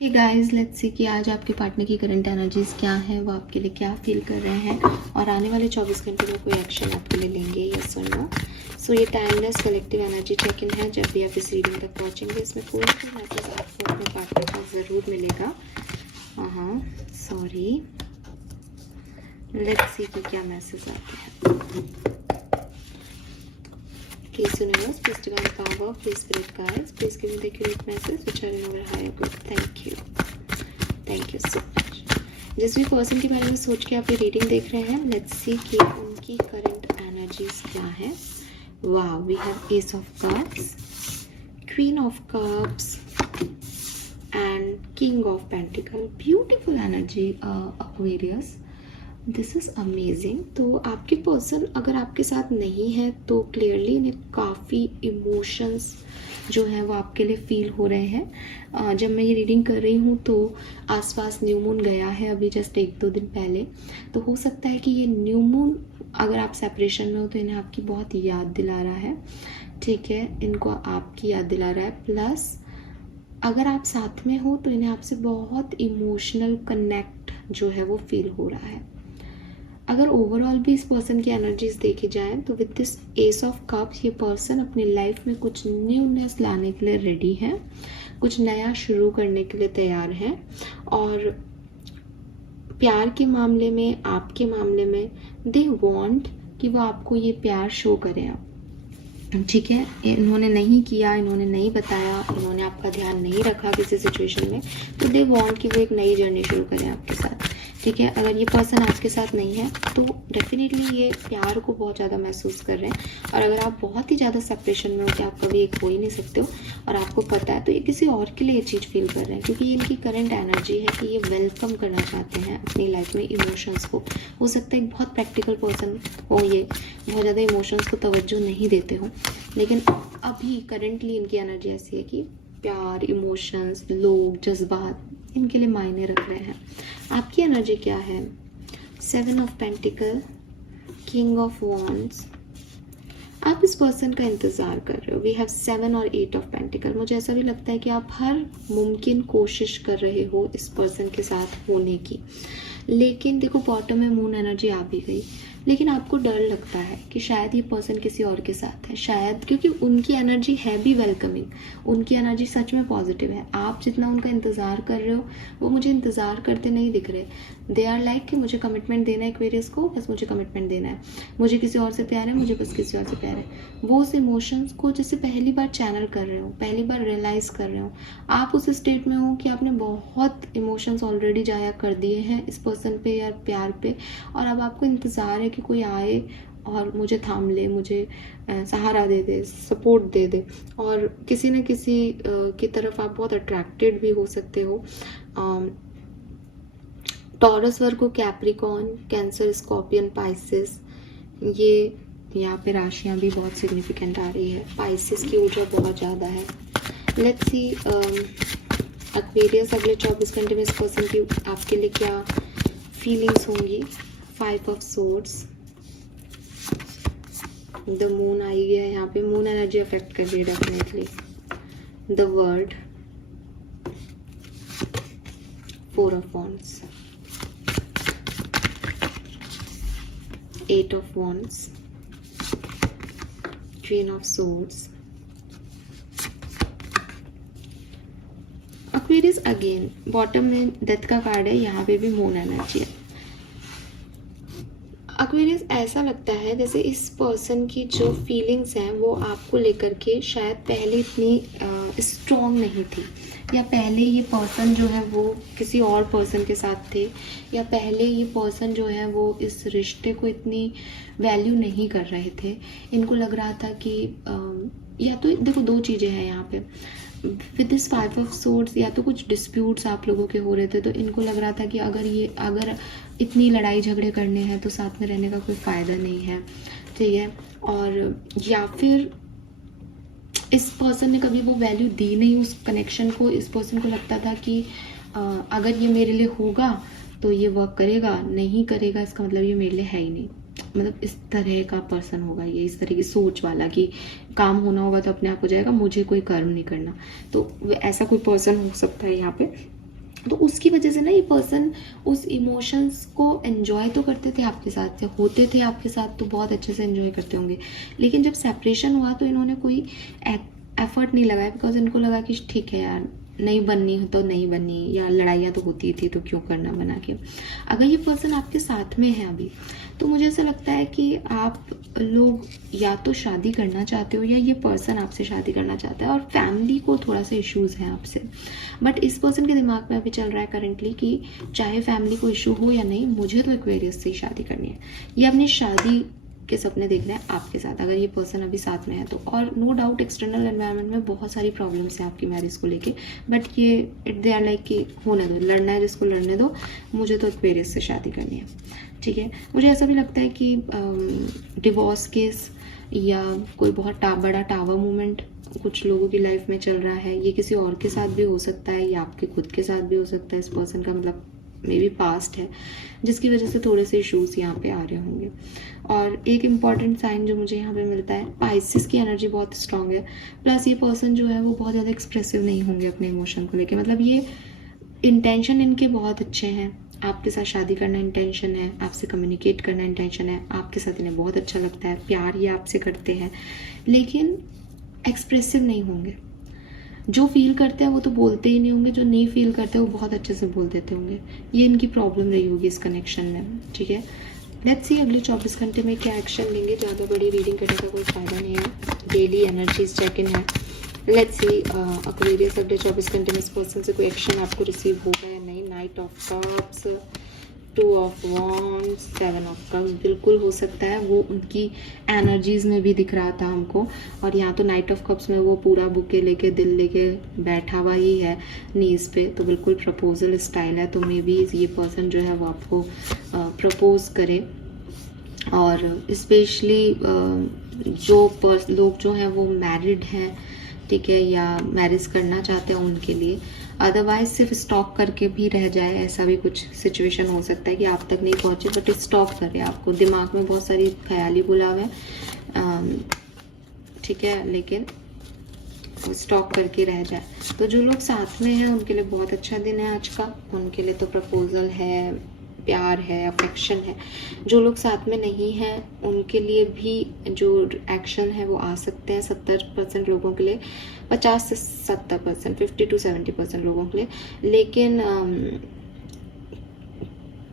Hey guys, let's see कि आज आपके पार्टनर की करंट एनर्जीज क्या हैं, वो आपके लिए क्या फील कर रहे हैं और आने वाले 24 घंटे में कोई एक्शन आपके लिए लेंगे, यस और नो। सो ये timeless collective energy check in है। जब भी आप इस रीडिंग तक पहुँचेंगे इसमें कोई भी मैसेज आपको अपने पार्टनर का ज़रूर मिलेगा। हाँ, सॉरी, लेट्स सी कि क्या मैसेज आते हैं। Please universe, please divine power, please spirit guides, please give me the accurate message which are in our higher good. Thank you so much. जिस भी पर्सन के बारे में सोच के आप ये रीडिंग देख रहे हैं, लेट्स सी कि उनकी करंट एनर्जीज क्या है। Wow, we have ace of cups, queen of cups and king of pentacle. Beautiful energy Aquarius, this is amazing. तो आपके पर्सन अगर आपके साथ नहीं है तो क्लियरली इन्हें काफ़ी इमोशंस जो हैं वो आपके लिए फील हो रहे हैं। जब मैं ये रीडिंग कर रही हूँ तो आसपास न्यू मून गया है अभी जस्ट 1-2 दिन पहले। तो हो सकता है कि ये न्यू मून अगर आप सेपरेशन में हो तो इन्हें आपकी बहुत याद दिला रहा है, ठीक है, इनको आपकी याद दिला रहा है। प्लस अगर आप साथ में हो तो इन्हें आपसे बहुत इमोशनल कनेक्ट जो है वो फील हो रहा है। अगर ओवरऑल भी इस पर्सन की एनर्जीज देखी जाए तो with this S of cups ये पर्सन अपनी लाइफ में कुछ न्यूनेस लाने के लिए रेडी है, कुछ नया शुरू करने के लिए तैयार है। और प्यार के मामले में, आपके मामले में, दे वांट कि वो आपको ये प्यार शो करें, ठीक है। इन्होंने नहीं किया, इन्होंने नहीं बताया, इन्होंने आपका ध्यान नहीं रखा किसी सिचुएशन में, तो दे वांट कि वो एक नई जर्नी शुरू करें आपके साथ, ठीक है। अगर ये पर्सन आपके साथ नहीं है तो डेफिनेटली ये प्यार को बहुत ज़्यादा महसूस कर रहे हैं। और अगर आप बहुत ही ज़्यादा सेपरेशन में हो कि आप कभी एक हो ही नहीं सकते हो और आपको पता है, तो ये किसी और के लिए ये चीज़ फील कर रहे हैं, क्योंकि इनकी करंट एनर्जी है कि ये वेलकम करना चाहते हैं अपनी लाइफ में इमोशंस को। हो सकता है एक बहुत प्रैक्टिकल पर्सन हो, ये बहुत ज़्यादा इमोशंस को तवज्जो नहीं देते हो, लेकिन अभी करेंटली इनकी एनर्जी ऐसी है कि प्यार, इमोशंस, लोग, जज्बात इनके लिए मायने रख रहे हैं। आपकी एनर्जी क्या है? 7 of pentacle, king of wands. आप इस पर्सन का इंतज़ार कर रहे हो। वी हैव 7 और 8 ऑफ पेंटिकल। मुझे ऐसा भी लगता है कि आप हर मुमकिन कोशिश कर रहे हो इस पर्सन के साथ होने की, लेकिन देखो बॉटम में मून एनर्जी आ भी गई, लेकिन आपको डर लगता है कि शायद ये पर्सन किसी और के साथ है, शायद, क्योंकि उनकी एनर्जी है भी वेलकमिंग, उनकी एनर्जी सच में पॉजिटिव है। आप जितना उनका इंतज़ार कर रहे हो वो मुझे इंतज़ार करते नहीं दिख रहे। दे आर लाइक कि मुझे कमिटमेंट देना है एक्वेरियस को, बस मुझे कमिटमेंट देना है, मुझे किसी और से प्यार है, मुझे बस किसी और से प्यार है। वो उस इमोशंस को जैसे पहली बार चैनल कर रहे हो, पहली बार रियलाइज़ कर रहे हो। आप उस स्टेट में हो कि आपने बहुत इमोशंस ऑलरेडी जाया कर दिए हैं इस पर्सन पे या प्यार पे, और अब आपको इंतज़ार है कि कोई आए और मुझे थाम ले, मुझे सहारा दे दे, सपोर्ट दे दे। और किसी न किसी की तरफ आप बहुत अट्रैक्टेड भी हो सकते हो। टॉरस, वर्गो, कैप्रिकॉर्न, कैंसर, स्कॉर्पियन, पाइसिस, ये यहाँ पे राशियाँ भी बहुत सिग्निफिकेंट आ रही है। पाइसिस की ऊर्जा बहुत ज़्यादा है। लेट्स सी एक्वेरियस अगले 24 घंटे में इस पर्सन की आपके लिए क्या फीलिंग्स होंगी। 5 of swords, the moon I गया है यहाँ पे, मून एनर्जी अफेक्ट कर रही है definitely. The word, 4 of wands, 8 of wands, queen of swords, Aquarius again bottom में डेथ का कार्ड है, यहाँ पे भी मून एनर्जी है। एक्वेरियस ऐसा लगता है जैसे इस पर्सन की जो फीलिंग्स हैं वो आपको लेकर के शायद पहले इतनी स्ट्रॉन्ग नहीं थी, या पहले ये पर्सन जो है वो किसी और पर्सन के साथ थे, या पहले ये पर्सन जो है वो इस रिश्ते को इतनी वैल्यू नहीं कर रहे थे। इनको लग रहा था कि या तो देखो 2 चीज़ें हैं यहाँ पे विद दिस 5 ऑफ सोर्ड्स, या तो कुछ डिस्प्यूट्स आप लोगों के हो रहे थे, तो इनको लग रहा था कि अगर इतनी लड़ाई झगड़े करने हैं तो साथ में रहने का कोई फ़ायदा नहीं है, ठीक है। और या फिर इस पर्सन ने कभी वो वैल्यू दी नहीं उस कनेक्शन को। इस पर्सन को लगता था कि अगर ये मेरे लिए होगा तो ये वर्क करेगा, नहीं करेगा इसका मतलब ये मेरे लिए है ही नहीं। मतलब इस तरह का पर्सन होगा ये, इस तरह की सोच वाला कि काम होना होगा तो अपने आप हो जाएगा, मुझे कोई कर्म नहीं करना। तो ऐसा कोई पर्सन हो सकता है यहाँ पे। तो उसकी वजह से ना ये पर्सन उस इमोशंस को एन्जॉय तो करते थे आपके साथ, होते थे आपके साथ तो बहुत अच्छे से एन्जॉय करते होंगे, लेकिन जब सेपरेशन हुआ तो इन्होंने कोई एफर्ट नहीं लगाया, बिकॉज इनको लगा कि ठीक है यार, नहीं बननी हो तो नहीं बननी, या लड़ाइयाँ तो होती थी तो क्यों करना बना के। अगर ये पर्सन आपके साथ में है अभी, तो मुझे ऐसा लगता है कि आप लोग या तो शादी करना चाहते हो, या ये पर्सन आपसे शादी करना चाहता है, और फैमिली को थोड़ा सा इश्यूज़ हैं आपसे। बट इस पर्सन के दिमाग में अभी चल रहा है करेंटली कि चाहे फैमिली को इशू हो या नहीं, मुझे तो एक्वेरियस से ही शादी करनी है। ये अपनी शादी के सपने देख रहे हैं आपके साथ, अगर ये पर्सन अभी साथ में है तो। और नो डाउट एक्सटर्नल एनवायरनमेंट में बहुत सारी प्रॉब्लम्स हैं आपकी मैरिज को लेके, बट ये दे आर लाइक कि होने दो, लड़ना है जिसको लड़ने दो, मुझे तो एक्वेरियस से शादी करनी है, ठीक है। मुझे ऐसा भी लगता है कि डिवोर्स केस या कोई बहुत बड़ा टावर मूवमेंट कुछ लोगों की लाइफ में चल रहा है। ये किसी और के साथ भी हो सकता है, या आपके खुद के साथ भी हो सकता है। इस पर्सन का मतलब मे बी पास्ट है, जिसकी वजह से थोड़े से इश्यूज यहाँ पे आ रहे होंगे। और एक इम्पॉर्टेंट साइन जो मुझे यहाँ पे मिलता है, पाइसेस की एनर्जी बहुत स्ट्रांग है, प्लस ये पर्सन जो है वो बहुत ज़्यादा एक्सप्रेसिव नहीं होंगे अपने इमोशन को लेके। मतलब ये इंटेंशन इनके बहुत अच्छे हैं, आपके साथ शादी करना इंटेंशन है, आपसे कम्युनिकेट करना इंटेंशन है, आपके साथ इन्हें बहुत अच्छा लगता है, प्यार ये आपसे करते हैं, लेकिन एक्सप्रेसिव नहीं होंगे। जो फील करते हैं वो तो बोलते ही नहीं होंगे, जो नहीं फील करते वो बहुत अच्छे से बोल देते होंगे। ये इनकी प्रॉब्लम रही होगी इस कनेक्शन में, ठीक है। लेट्स सी अगले 24 घंटे में क्या एक्शन लेंगे। ज़्यादा बड़ी रीडिंग करने का कोई फ़ायदा नहीं है, डेली एनर्जीज चेक इन है। लेट्स सी एक्वेरियस अगले 24 घंटे में इस पर्सन से कोई एक्शन आपको रिसीव होगा या नहीं। Night of cups, 2 of wands, 7 of cups, बिल्कुल हो सकता है। वो उनकी एनर्जीज में भी दिख रहा था हमको। और यहाँ तो नाइट ऑफ कप्स में वो पूरा बुके लेके, दिल लेके बैठा हुआ ही है नीज पे, तो बिल्कुल प्रपोजल स्टाइल है। तो मे बी ये पर्सन जो है वो आपको प्रपोज करे। और स्पेशली लोग जो हैं वो मैरिड हैं, ठीक है, या मैरिज करना चाहते हैं उनके लिए। अदरवाइज सिर्फ स्टॉक करके भी रह जाए, ऐसा भी कुछ सिचुएशन हो सकता है कि आप तक नहीं पहुंचे बट स्टॉक करे आपको। दिमाग में बहुत सारी ख्याली बुलाव है, ठीक है, लेकिन स्टॉक करके रह जाए। तो जो लोग साथ में हैं उनके लिए बहुत अच्छा दिन है आज का। उनके लिए तो प्रपोजल है, प्यार है, अफेक्शन है। जो लोग साथ में नहीं हैं उनके लिए भी जो एक्शन है वो आ सकते हैं। 70% लोगों के लिए, 50 से 70%, 50 to 70% लोगों के लिए। लेकिन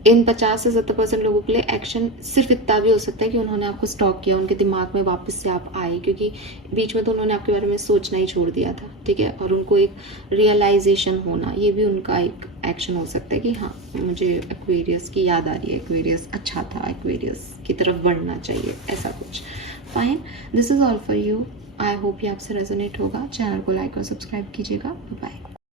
इन 50 से 70% लोगों के लिए एक्शन सिर्फ इतना भी हो सकता है कि उन्होंने आपको स्टॉक किया, उनके दिमाग में वापस से आप आए, क्योंकि बीच में तो उन्होंने आपके बारे में सोचना ही छोड़ दिया था, ठीक है। और उनको एक रियलाइजेशन होना, ये भी उनका एक एक्शन हो सकता है कि हाँ, मुझे एक्वेरियस की याद आ रही है, एक्वेरियस अच्छा था, एक्वेरियस की तरफ बढ़ना चाहिए, ऐसा कुछ। Fine, this is all for you. I hope ये आपसे रेजोनेट होगा। चैनल को लाइक और सब्सक्राइब कीजिएगा। बाय।